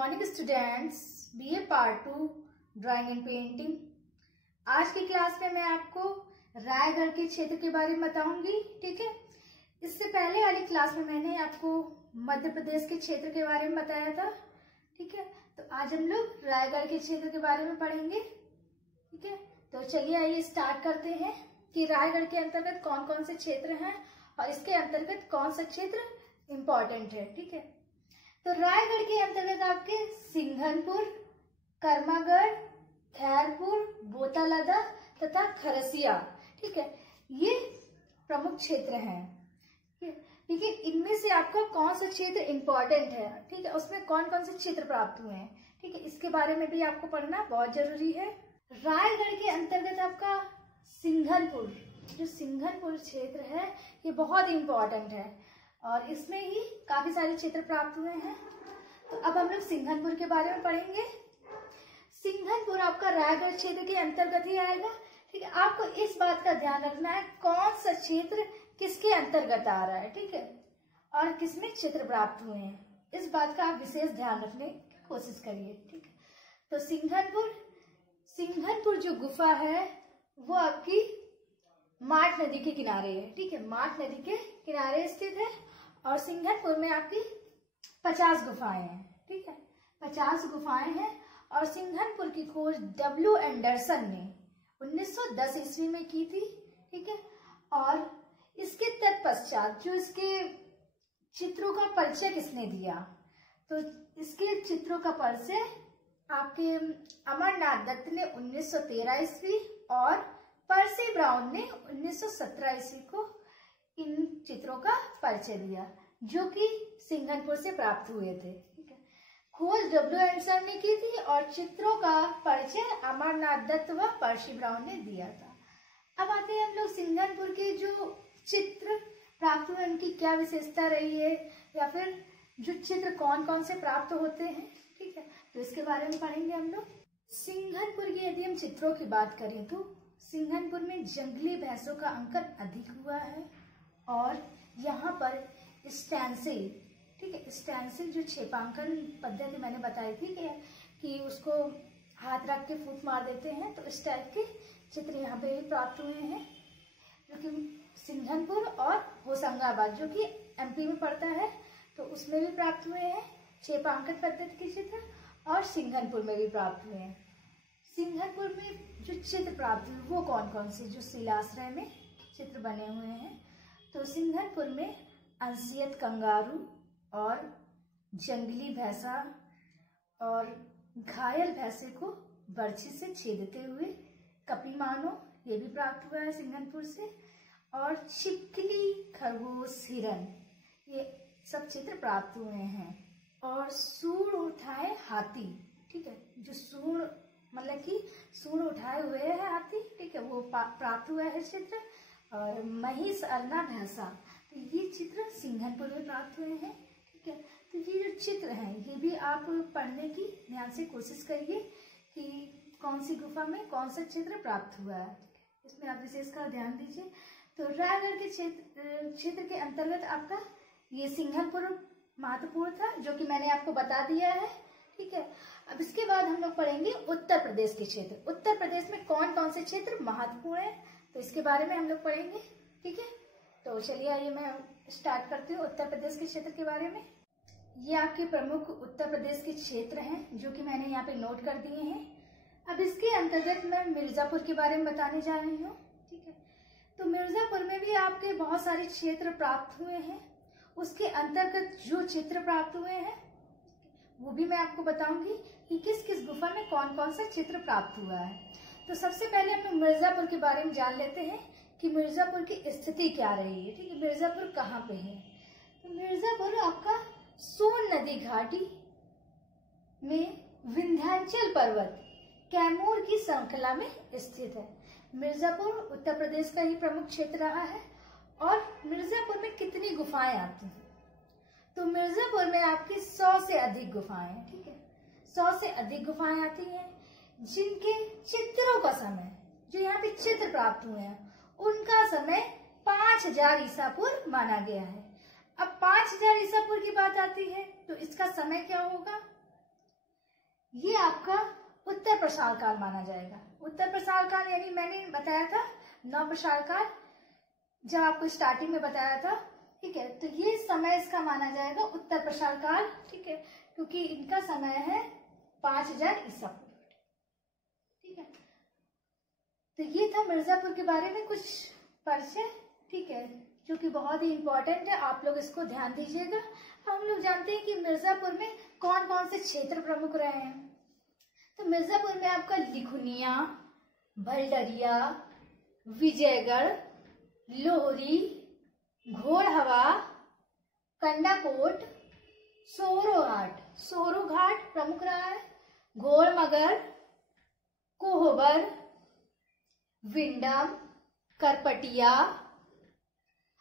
Morning students, BA part 2 drawing and painting. आज की class में मैं आपको रायगढ़ के क्षेत्र के बारे में बताऊंगी। ठीक है, इससे पहले वाली क्लास में मैंने आपको मध्य प्रदेश के क्षेत्र के बारे में बताया था। ठीक है, तो आज हम लोग रायगढ़ के क्षेत्र के बारे में पढ़ेंगे। ठीक है, तो चलिए आइए स्टार्ट करते हैं कि रायगढ़ के अंतर्गत कौन कौन से क्षेत्र हैं और इसके अंतर्गत कौन सा क्षेत्र इम्पोर्टेंट है। ठीक है, तो रायगढ़ के अंतर्गत आपके सिंघनपुर, कर्मागढ़, खैरपुर, बोतालदा तथा खरसिया, ठीक है, ये प्रमुख क्षेत्र हैं। ठीक है, इनमें से आपका कौन सा क्षेत्र इम्पोर्टेंट है, ठीक है, उसमें कौन कौन से क्षेत्र प्राप्त हुए हैं, ठीक है, इसके बारे में भी आपको पढ़ना बहुत जरूरी है। रायगढ़ के अंतर्गत आपका सिंघनपुर, जो सिंघनपुर क्षेत्र है ये बहुत इम्पोर्टेंट है और इसमें ही काफी सारे क्षेत्र प्राप्त हुए हैं। तो अब हम लोग सिंघनपुर के बारे में पढ़ेंगे। सिंघनपुर आपका रायगढ़ क्षेत्र के अंतर्गत ही आएगा। ठीक है, आपको इस बात का ध्यान रखना है कौन सा क्षेत्र किसके अंतर्गत आ रहा है, ठीक है, और किसमें क्षेत्र प्राप्त हुए हैं, इस बात का आप विशेष ध्यान रखने की कोशिश करिए। ठीक है, तो सिंघनपुर जो गुफा है वो आपकी माठ नदी के किनारे है। ठीक है, माठ नदी के किनारे स्थित है और सिंघनपुर में आपकी 50 गुफाएं हैं। ठीक है, 50 गुफाएं हैं और सिंघनपुर की खोज डब्ल्यू एंडरसन ने 1910 ईस्वी में की थी। ठीक है, और इसके तत्पश्चात जो इसके चित्रों का परिचय किसने दिया, तो इसके चित्रों का परिचय आपके अमरनाथ दत्त ने 1913 ईस्वी और पर्सी ब्राउन ने 1917 ईस्वी को इन चित्रों का परिचय दिया जो कि सिंघनपुर से प्राप्त हुए थे। ठीक है, खोज डब्ल्यू एंडरसन ने की थी और चित्रों का परिचय अमरनाथ दत्त व पर्सी ब्राउन ने दिया था। अब आते हैं हम लोग सिंघनपुर के जो चित्र प्राप्त हुए उनकी क्या विशेषता रही है या फिर जो चित्र कौन कौन से प्राप्त होते हैं। ठीक है, तो इसके बारे में पढ़ेंगे हम लोग। सिंघनपुर की यदि हम चित्रों की बात करें तो सिंघनपुर में जंगली भैंसों का अंकन अधिक हुआ है और यहाँ पर स्टेंसिल, ठीक है, स्टेंसिल जो छेपांकन पद्धति मैंने बताई थी कि उसको हाथ रख के फूट मार देते हैं, तो इस टाइप के चित्र यहाँ पे भी प्राप्त हुए हैं जो कि सिंघनपुर और होशंगाबाद जो कि एमपी में पड़ता है तो उसमें भी प्राप्त हुए हैं छेपांकन पद्धति के चित्र और सिंघनपुर में भी प्राप्त हुए हैं। सिंघनपुर में जो चित्र प्राप्त हुए वो कौन कौन से जो शिलाश्रय में चित्र बने हुए हैं, तो सिंघनपुर में अंशियत कंगारू और जंगली भैंसा और घायल भैंसे को बर्छी से छेदते हुए कपिमानो, ये भी प्राप्त हुआ है सिंघनपुर से, और छिपकली, खरगोश, हिरन, ये सब चित्र प्राप्त हुए हैं। और सूंड उठाए हाथी, ठीक है, जो सूंड मतलब कि सूंड उठाए हुए है हाथी, ठीक है, वो प्राप्त हुआ है चित्र, और महिष, अरना, भैंसा, तो ये चित्र सिंघनपुर में प्राप्त हुए हैं। ठीक है, तो ये जो चित्र हैं ये भी आप पढ़ने की ध्यान से कोशिश करिए कि कौन सी गुफा में कौन सा चित्र प्राप्त हुआ है, इसमें आप विशेषकर ध्यान दीजिए। तो रायगढ़ के क्षेत्र के अंतर्गत आपका ये सिंघनपुर महत्वपूर्ण था जो कि मैंने आपको बता दिया है। ठीक है, अब इसके बाद हम लोग पढ़ेंगे उत्तर प्रदेश के क्षेत्र। उत्तर प्रदेश में कौन कौन से क्षेत्र महत्वपूर्ण है तो इसके बारे में हम लोग पढ़ेंगे। ठीक है, तो चलिए आइए मैं स्टार्ट करती हूँ उत्तर प्रदेश के क्षेत्र के बारे में। ये आपके प्रमुख उत्तर प्रदेश के क्षेत्र हैं जो कि मैंने यहाँ पे नोट कर दिए हैं। अब इसके अंतर्गत मैं मिर्जापुर के बारे में बताने जा रही हूँ। ठीक है, तो मिर्जापुर में भी आपके बहुत सारे क्षेत्र प्राप्त हुए हैं। उसके अंतर्गत जो चित्र प्राप्त हुए हैं वो भी मैं आपको बताऊंगी कि किस किस गुफा में कौन कौन सा चित्र प्राप्त हुआ है। तो सबसे पहले हम लोग मिर्जापुर के बारे में जान लेते हैं कि मिर्जापुर की स्थिति क्या रही है। ठीक है, मिर्जापुर कहाँ पे है, तो मिर्जापुर आपका सोन नदी घाटी में विंध्याचल पर्वत कैमूर की श्रृंखला में स्थित है। मिर्जापुर उत्तर प्रदेश का ही प्रमुख क्षेत्र रहा है। और मिर्जापुर में कितनी गुफाएं आती हैं, तो मिर्जापुर में आपकी 100 से अधिक गुफाएं, ठीक है, 100 से अधिक गुफाएं आती हैं जिनके चित्रों का समय, जो यहाँ पे चित्र प्राप्त हुए हैं उनका समय 5000 ईसा पूर्व माना गया है। अब 5000 ईसा पूर्व की बात आती है तो इसका समय क्या होगा, ये आपका उत्तर प्रसार काल माना जाएगा। उत्तर प्रसार काल यानी मैंने बताया था नव प्रसार काल, जब आपको स्टार्टिंग में बताया था, ठीक है। तो ये समय इसका माना जाएगा उत्तर प्रसार काल, ठीक है, क्योंकि इनका समय है 5000 ईसा पूर्व, ठीक है। तो ये था मिर्जापुर के बारे में कुछ परिचय, ठीक है, जो कि बहुत ही इंपॉर्टेंट है, आप लोग इसको ध्यान दीजिएगा। हम लोग जानते हैं कि मिर्जापुर में कौन कौन से क्षेत्र प्रमुख रहे हैं। तो मिर्जापुर में आपका लिखुनिया, भलडरिया, विजयगढ़, लोहरी, घोड़हवा, कंडाकोट, सोरो घाट प्रमुख रहा है, घोड़मगर, कोहबर, विंडम, करपटिया,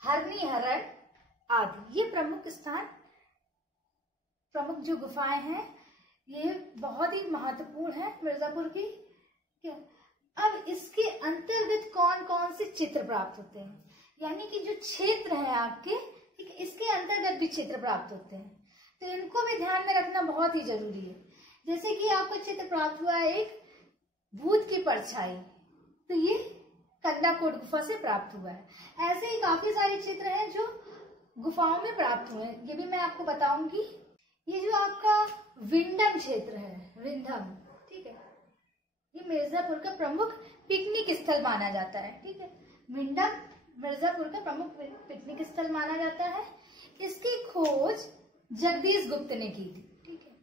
हरनीहरन आदि। ये प्रमुख स्थान, प्रमुख जो गुफाएं हैं, ये बहुत ही महत्वपूर्ण है मिर्जापुर की। क्या अब इसके अंतर्गत कौन कौन से चित्र प्राप्त होते हैं, यानी कि जो क्षेत्र है आपके, ठीक है, इसके अंतर्गत भी चित्र प्राप्त होते हैं, तो इनको भी ध्यान में रखना बहुत ही जरूरी है। जैसे कि आपको चित्र प्राप्त हुआ है एक भूत की परछाई, तो ये कंडाकोट गुफा से प्राप्त हुआ है। ऐसे ही काफी सारे चित्र हैं जो गुफाओं में प्राप्त हुए हैं, ये भी मैं आपको बताऊंगी। ये जो आपका विंडम क्षेत्र है, विंडम, ठीक है, ये मिर्जापुर का प्रमुख पिकनिक स्थल माना जाता है, ठीक है। विंडम मिर्जापुर का प्रमुख पिकनिक स्थल माना जाता है। इसकी खोज जगदीश गुप्त ने की थी, ठीक है।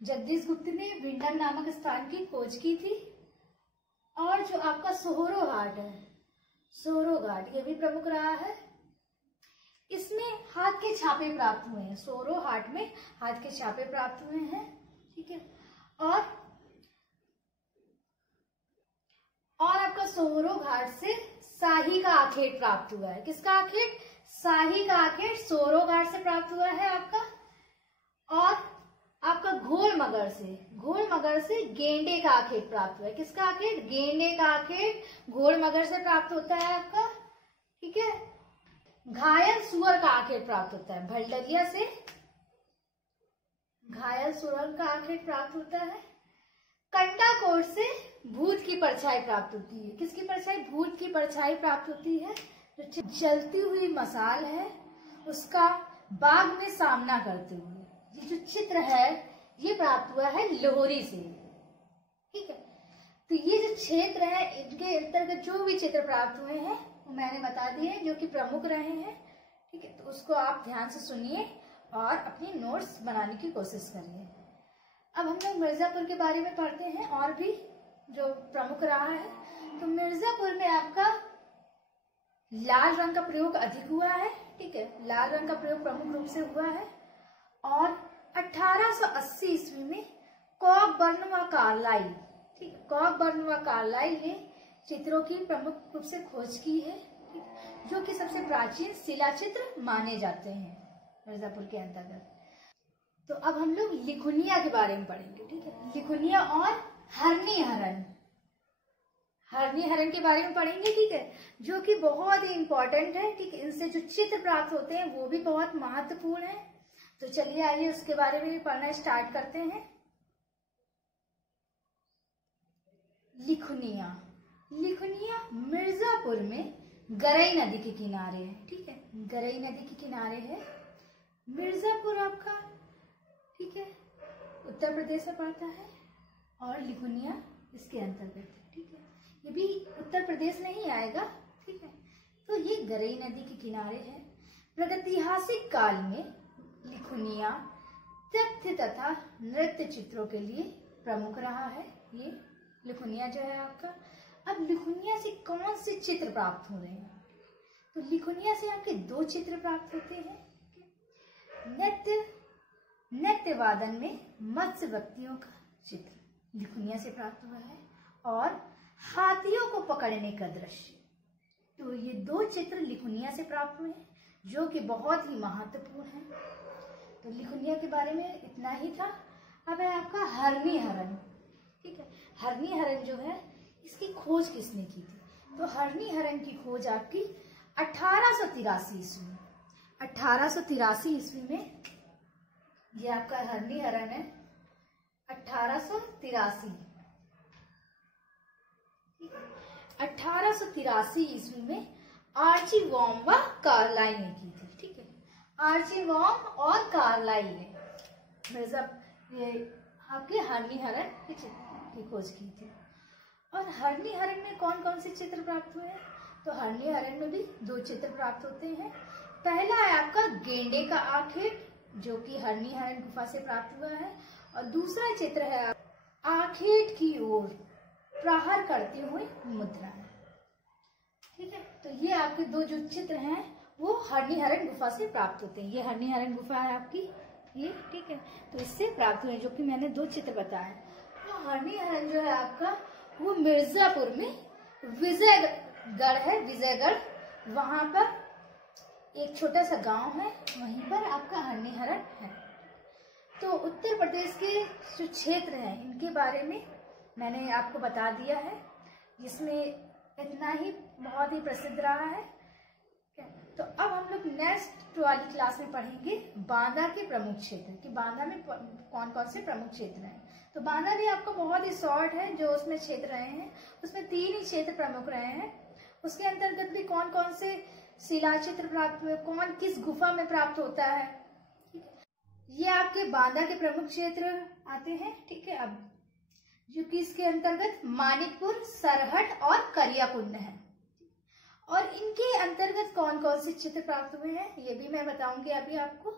जगदीश गुप्त ने विंडम नामक स्थान की खोज की थी। और जो आपका सोहरो घाट है, सोहरो घाट, ये भी प्रमुख रहा है। इसमें हाथ के छापे प्राप्त हुए हैं, सोहरो घाट में हाथ के छापे प्राप्त हुए हैं, ठीक है। और आपका सोहरो घाट से शाही का आखेट प्राप्त हुआ है। किसका आखेट? शाही का आखेट सोहरो घाट से प्राप्त हुआ है आपका। और आपका घोड़मगर से गेंडे का आखेट प्राप्त हुआ है। किसका आखेट? गेंडे का आखेट घोड़मगर से प्राप्त होता है आपका, ठीक है। घायल सुअर का आखेट प्राप्त होता है भलडरिया से, घायल सुअर का आखेट प्राप्त होता है। कंडाकोट से भूत की परछाई प्राप्त होती है। किसकी परछाई? भूत की परछाई प्राप्त होती है। जो जलती हुई मसाल है उसका बाग में सामना करते हुए ये जो चित्र है ये प्राप्त हुआ है लोहरी से, ठीक है। तो ये जो क्षेत्र है इनके अंतर्गत जो भी चित्र प्राप्त हुए हैं वो मैंने बता दिए जो कि प्रमुख रहे हैं, ठीक है। तो उसको आप ध्यान से सुनिए और अपनी नोट्स बनाने की कोशिश करिए। अब हम लोग मिर्जापुर के बारे में पढ़ते हैं और भी जो प्रमुख रहा है। तो मिर्जापुर में आपका लाल रंग का प्रयोग अधिक हुआ है, ठीक है। लाल रंग का प्रयोग प्रमुख रूप से हुआ है। और 1880 ईस्वी में कॉकबर्न व कार्लाइल, ठीक है, कॉकबर्न व कार्लाइल ने चित्रों की प्रमुख रूप से खोज की है, ठीक, जो कि सबसे प्राचीन शिला चित्र माने जाते हैं मिर्जापुर के अंतर्गत। तो अब हम लोग लिखुनिया के बारे में पढ़ेंगे, ठीक है। लिखुनिया और हरनीहरन के बारे में पढ़ेंगे, ठीक है, जो कि बहुत ही इंपॉर्टेंट है, ठीक है। इनसे जो चित्र प्राप्त होते हैं वो भी बहुत महत्वपूर्ण है। तो चलिए आइए उसके बारे में भी पढ़ना स्टार्ट करते हैं। लिखुनिया मिर्जापुर में गरई नदी के किनारे है, ठीक है। गरई नदी के किनारे है मिर्जापुर आपका, ठीक है, उत्तर प्रदेश में पड़ता है। और लिखुनिया इसके अंतर्गत है, ठीक है। ये भी उत्तर प्रदेश में ही आएगा, ठीक है। तो ये गरई नदी के किनारे है। प्रागैतिहासिक काल में लिखुनिया तथ्य तथा नृत्य चित्रों के लिए प्रमुख रहा है। ये लिखुनिया जो है आपका। अब लिखुनिया से कौन से चित्र प्राप्त हो रहे हैं? तो लिखुनिया से आपके 2 चित्र प्राप्त होते हैं। नृत्य वादन में मत्स्य व्यक्तियों का चित्र लिखुनिया से प्राप्त हुआ है। और हाथियों को पकड़ने का दृश्य, तो ये 2 चित्र लिखुनिया से प्राप्त हुए हैं जो कि बहुत ही महत्वपूर्ण है। तो लिखुनिया के बारे में इतना ही था। अब है आपका हरनीहरन, ठीक है। हरनीहरन जो है इसकी खोज किसने की थी? तो हरनीहरन की खोज आपकी 1883 ईस्वी में। 1883 ईस्वी में ये आपका हरनीहरन है। 1883। 1883 ईस्वी में आर्चीबॉम व कार्लाइल ने की थी। ठीक है, आर्चीबॉम और कार्लाइल ने ये आपके हरनी हरण की खोज की थी। और हरनी हरण में कौन कौन से चित्र प्राप्त हुए हैं? तो हरनी हरण में भी 2 चित्र प्राप्त होते हैं। पहला है आपका गेंडे का आखेट, जो कि हरनी हरण गुफा से प्राप्त हुआ है, और दूसरा चित्र है आखेट की ओर प्रहार करते हुए मुद्रा। ठीक है, तो ये आपके 2 जो चित्र हैं वो हरनी हरण गुफा से प्राप्त होते हैं। ये हरनी हरण गुफा है आपकी ये। ठीक है, तो इससे प्राप्त हुए, जो कि मैंने 2 चित्र बताए। तो हरनी हरण जो है आपका वो मिर्जापुर में विजयगढ़ है, विजयगढ़, वहां पर एक छोटा सा गांव है, वहीं पर आपका हरनी हरण है। तो उत्तर प्रदेश के जो क्षेत्र हैं इनके बारे में मैंने आपको बता दिया है, जिसमें इतना ही बहुत ही प्रसिद्ध रहा है। तो अब हम लोग नेक्स्ट वाली क्लास में पढ़ेंगे बांदा के प्रमुख क्षेत्र, कि बांदा में कौन कौन से प्रमुख क्षेत्र हैं। तो बांदा भी आपको बहुत ही शॉर्ट है, जो उसमें क्षेत्र रहे हैं उसमें 3 ही क्षेत्र प्रमुख रहे हैं। उसके अंतर्गत भी कौन कौन से शिला चित्र प्राप्त हुए, कौन किस गुफा में प्राप्त होता है, ये आपके बांदा के प्रमुख क्षेत्र आते हैं। ठीक है, अब जो कि इसके अंतर्गत मानिकपुर, सरहट और करियाकुंड है। और इनके अंतर्गत कौन कौन से चित्र प्राप्त हुए हैं ये भी मैं बताऊंगी अभी आपको।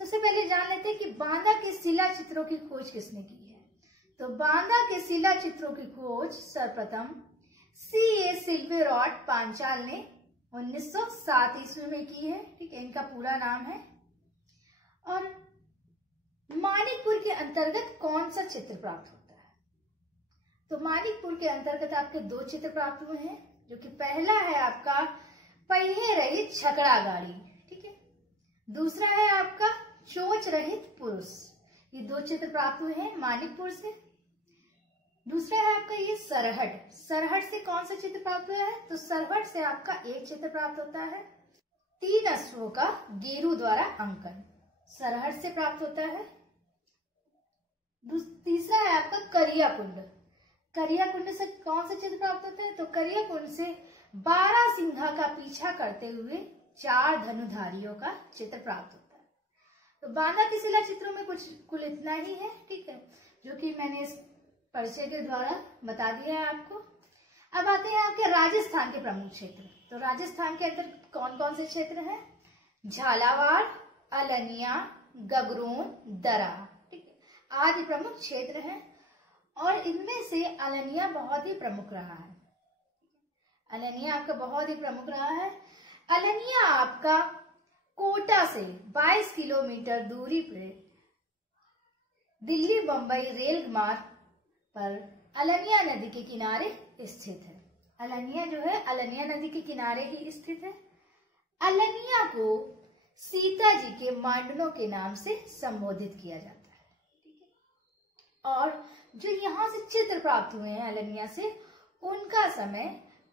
सबसे पहले जान लेते हैं कि बांदा के शिला चित्रों की खोज किसने की है। तो बांदा के शिला चित्रों की खोज सर्वप्रथम C.A. सिल्वेरॉट पांचाल ने 1907 ईस्वी में की है। ठीक है, इनका पूरा नाम है। और मानिकपुर के अंतर्गत कौन सा चित्र प्राप्त होता है? तो मानिकपुर के अंतर्गत आपके 2 चित्र प्राप्त हुए हैं, जो कि पहला है आपका पहिए रहित छकड़ा गाड़ी। ठीक है, दूसरा है आपका चोच रहित पुरुष। ये 2 चित्र प्राप्त हुए हैं मानिकपुर से। दूसरा है आपका ये सरहट। सरहट से कौन सा चित्र प्राप्त हुआ है? तो सरहट से आपका एक चित्र प्राप्त होता है, 3 अश्वों का गेरू द्वारा अंकन, सरहट से प्राप्त होता है। तीसरा है आपका करियाकुंड। करियाकुंड से कौन सा चित्र प्राप्त होता है? तो करियाकुंड से 12 सिंहा का पीछा करते हुए 4 धनुधारियों का चित्र प्राप्त होता है। तो बांदा के शिला चित्रों में कुल इतना ही है। ठीक है, जो कि मैंने इस परिचय के द्वारा बता दिया है आपको। अब आते हैं आपके राजस्थान के प्रमुख क्षेत्र। तो राजस्थान के अंदर कौन कौन से क्षेत्र हैं? झालावाड़, अलनिया, गगरोन, दरा। ठीक है, आदि प्रमुख क्षेत्र हैं। और इनमें से अलनिया बहुत ही प्रमुख रहा है। अलनिया आपका बहुत ही प्रमुख रहा है। अलनिया आपका कोटा से 22 किलोमीटर दूरी पर दिल्ली बंबई रेल मार्ग पर अलनिया नदी के किनारे स्थित है। अलनिया जो है अलनिया नदी के किनारे ही स्थित है। अलनिया को सीता जी के मांडनों के नाम से संबोधित किया जाता है। ठीक है, और जो यहाँ से चित्र प्राप्त हुए हैं अलनिया से, उनका समय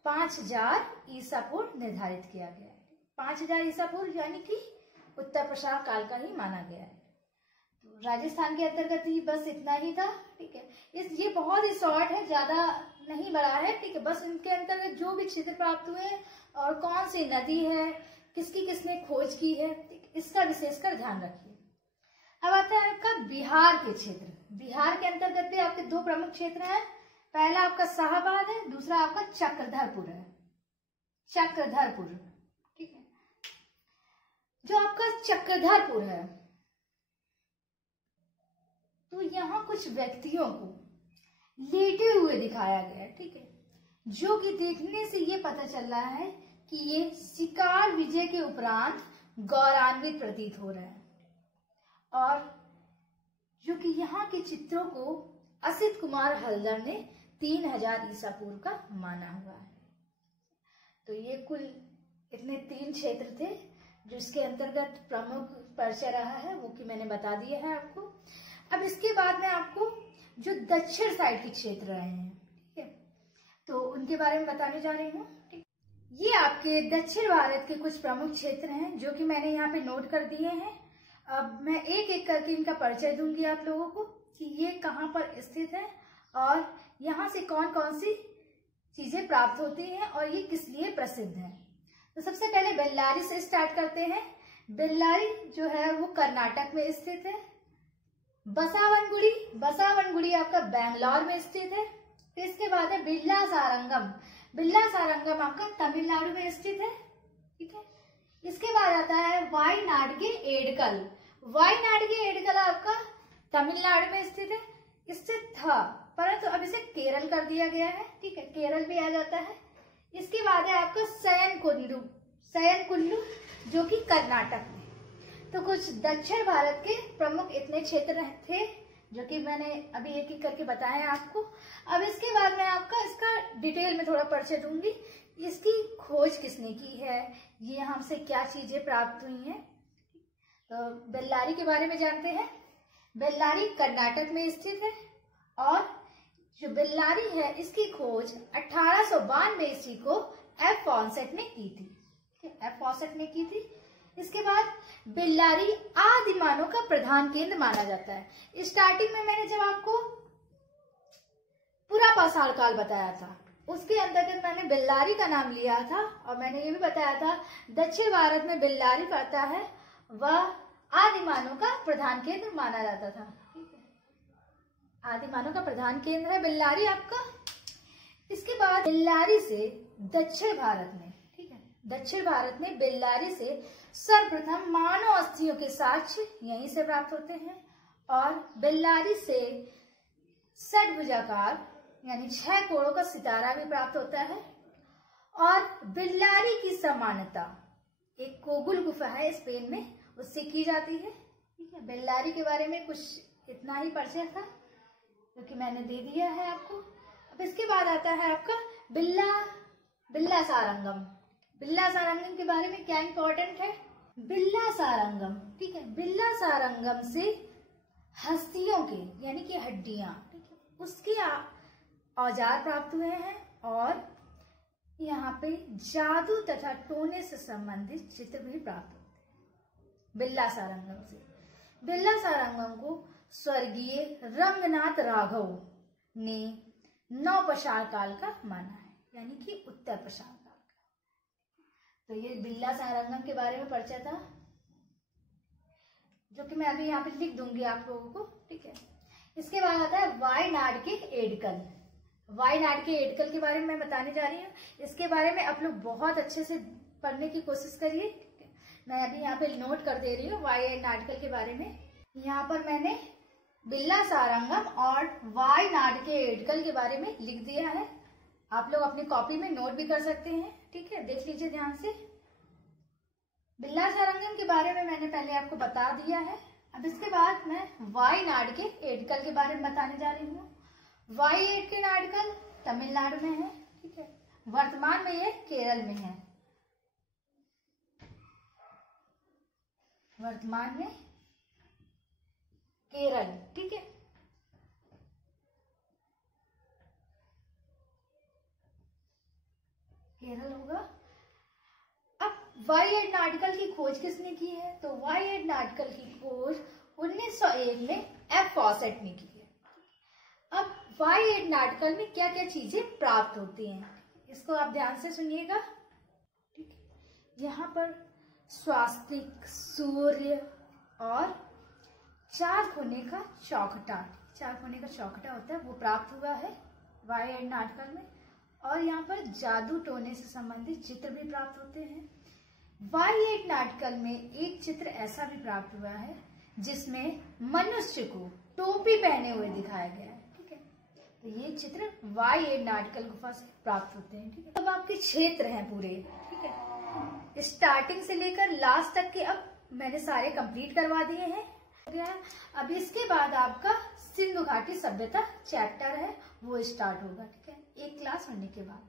5000 ईसा पूर्व निर्धारित किया गया है। 5000 ईसा पूर्व यानी कि उत्तर प्रसार काल का ही माना गया है। तो राजस्थान के अंतर्गत ही बस इतना ही था। ठीक है, ये बहुत ही शॉर्ट है, ज्यादा नहीं बड़ा है। ठीक है, बस इनके अंतर्गत जो भी क्षेत्र प्राप्त हुए और कौन सी नदी है, किसकी किसने खोज की है, इसका विशेषकर ध्यान रखिए। अब आता है आपका बिहार के क्षेत्र। बिहार के अंतर्गत भी आपके 2 प्रमुख क्षेत्र हैं। पहला आपका शाहबाद है, दूसरा आपका चक्रधरपुर है। चक्रधरपुर, ठीक है, जो आपका चक्रधरपुर है, तो यहाँ कुछ व्यक्तियों को लेटे हुए दिखाया गया है। ठीक है, जो कि देखने से ये पता चल रहा है कि ये शिकार विजय के उपरांत गौरवान्वित प्रतीत हो रहे हैं। और जो कि यहाँ के चित्रों को असित कुमार हल्दर ने 3000 ईसा पूर्व का माना हुआ है। तो ये कुल इतने 3 क्षेत्र थे जिसके अंतर्गत प्रमुख परिचय रहा है, वो कि मैंने बता दिया है आपको। अब इसके बाद में आपको जो दक्षिण साइड के क्षेत्र रहे हैं, ठीक है, तो उनके बारे में बताने जा रही हूँ। ये आपके दक्षिण भारत के कुछ प्रमुख क्षेत्र हैं जो कि मैंने यहाँ पे नोट कर दिए हैं। अब मैं एक एक करके इनका परिचय दूंगी आप लोगों को। कि ये कहाँ पर स्थित है और यहाँ से कौन कौन सी चीजें प्राप्त होती हैं और ये किस लिए प्रसिद्ध है। तो सबसे पहले बेल्लारी से स्टार्ट करते हैं। बेल्लारी जो है वो कर्नाटक में स्थित है। बसावनगुड़ी आपका बेंगलोर में स्थित है। फिर इसके बाद है बिरला सारंगम आपका तमिलनाडु में स्थित है, ठीक है। इसके बाद आता है वायनाड के एडकल आपका तमिलनाडु में स्थित था, परंतु अब इसे केरल कर दिया गया है, ठीक है, केरल भी आ जाता है। इसके बाद है आपका सयनकुल्लू जो कि कर्नाटक में। तो कुछ दक्षिण भारत के प्रमुख इतने क्षेत्र थे जो कि मैंने अभी एक एक करके बताया आपको। अब इसके बाद मैं आपका इसका डिटेल में थोड़ा परिचय दूंगी। इसकी खोज किसने की है, ये हमसे क्या चीजें प्राप्त हुई हैं। तो बेल्लारी के बारे में जानते हैं। बेल्लारी कर्नाटक में स्थित है और जो बेल्लारी है इसकी खोज 1892 ईस्वी को एफ फॉन्सेट ने की थी। इसके बाद बेल्लारी आदिमानव का प्रधान केंद्र माना जाता है। स्टार्टिंग में मैंने जब आपको पूरा पाषाण काल बताया था उसके अंतर्गत मैंने बेल्लारी का नाम लिया था और मैंने ये भी बताया था दक्षिण भारत में बेल्लारी पड़ता है, वह आदिमानव का प्रधान केंद्र माना जाता था, ठीक है। आदिमानव का प्रधान केंद्र है बेल्लारी आपका। इसके बाद बेल्लारी से दक्षिण भारत में बेल्लारी से सर्वप्रथम मानव अस्थियों के साक्ष्य यहीं से प्राप्त होते हैं और बेल्लारी से षटभुजाकार यानी 6 कोणों का सितारा भी प्राप्त होता है। और बेल्लारी की समानता एक कोगुल गुफा है स्पेन में, उससे की जाती है, ठीक है। बेल्लारी के बारे में कुछ इतना ही परिचय था जो कि मैंने दे दिया है आपको। अब इसके बाद आता है आपका बिल्ला सारंगम के बारे में क्या इंपॉर्टेंट है। बिल्ला सारंगम, ठीक है, बिल्ला सारंगम से हस्तियों के यानी कि हड्डियां, ठीक है, उसके औजार प्राप्त हुए हैं और यहाँ पे जादू तथा टोने से संबंधित चित्र भी प्राप्त होते हैं बिल्ला सारंगम से। बिल्ला सारंगम को स्वर्गीय रंगनाथ राघव ने नवपाषाण काल का माना है, यानी कि उत्तर पाषाण काल का। तो ये बिल्ला सारंगम के बारे में परिचय था जो कि मैं अभी यहाँ पे लिख दूंगी आप लोगों को, ठीक है। इसके बाद आता है वायनाड के एडकल के बारे में मैं बताने जा रही हूँ। इसके बारे में आप लोग बहुत अच्छे से पढ़ने की कोशिश करिए, ठीक है। मैं अभी यहाँ पे नोट कर दे रही हूँ वायनाड के बारे में। यहाँ पर मैंने बिल्ला सारंगम और वायनाड के एडकल के बारे में लिख दिया है। आप लोग अपनी कॉपी में नोट भी कर सकते हैं, ठीक है, देख लीजिए ध्यान से। बिल्ला सारंगम के बारे में मैंने पहले आपको बता दिया है। अब इसके बाद मैं वायनाड के एडकल के बारे में बताने जा रही हूँ। वायनाड के एडकल तमिलनाडु में है, ठीक है, वर्तमान में ये केरल में है। वर्तमान में केरल, ठीक है। केरल होगा। अब वायनाड की खोज किसने की है, तो वायनाड की खोज 1901 में एफ फॉसेट ने की है। अब वायनाड में क्या क्या चीजें प्राप्त होती हैं इसको आप ध्यान से सुनिएगा, ठीक है। यहाँ पर स्वास्तिक, सूर्य और 4 कोने का चौखटा होता है, वो प्राप्त हुआ है वायनाड में। और यहाँ पर जादू टोने से संबंधित चित्र भी प्राप्त होते हैं। वायनाड में एक चित्र ऐसा भी प्राप्त हुआ है जिसमें मनुष्य को टोपी पहने हुए दिखाया गया है, ठीक है। तो ये चित्र वायनाड गुफा से प्राप्त होते हैं, ठीक है। अब आपके क्षेत्र हैं पूरे, ठीक है, स्टार्टिंग से लेकर लास्ट तक के अब मैंने सारे कंप्लीट करवा दिए हैं। अब इसके बाद आपका सिंधु घाटी सभ्यता चैप्टर है वो स्टार्ट होगा, ठीक है, एक क्लास होने के बाद।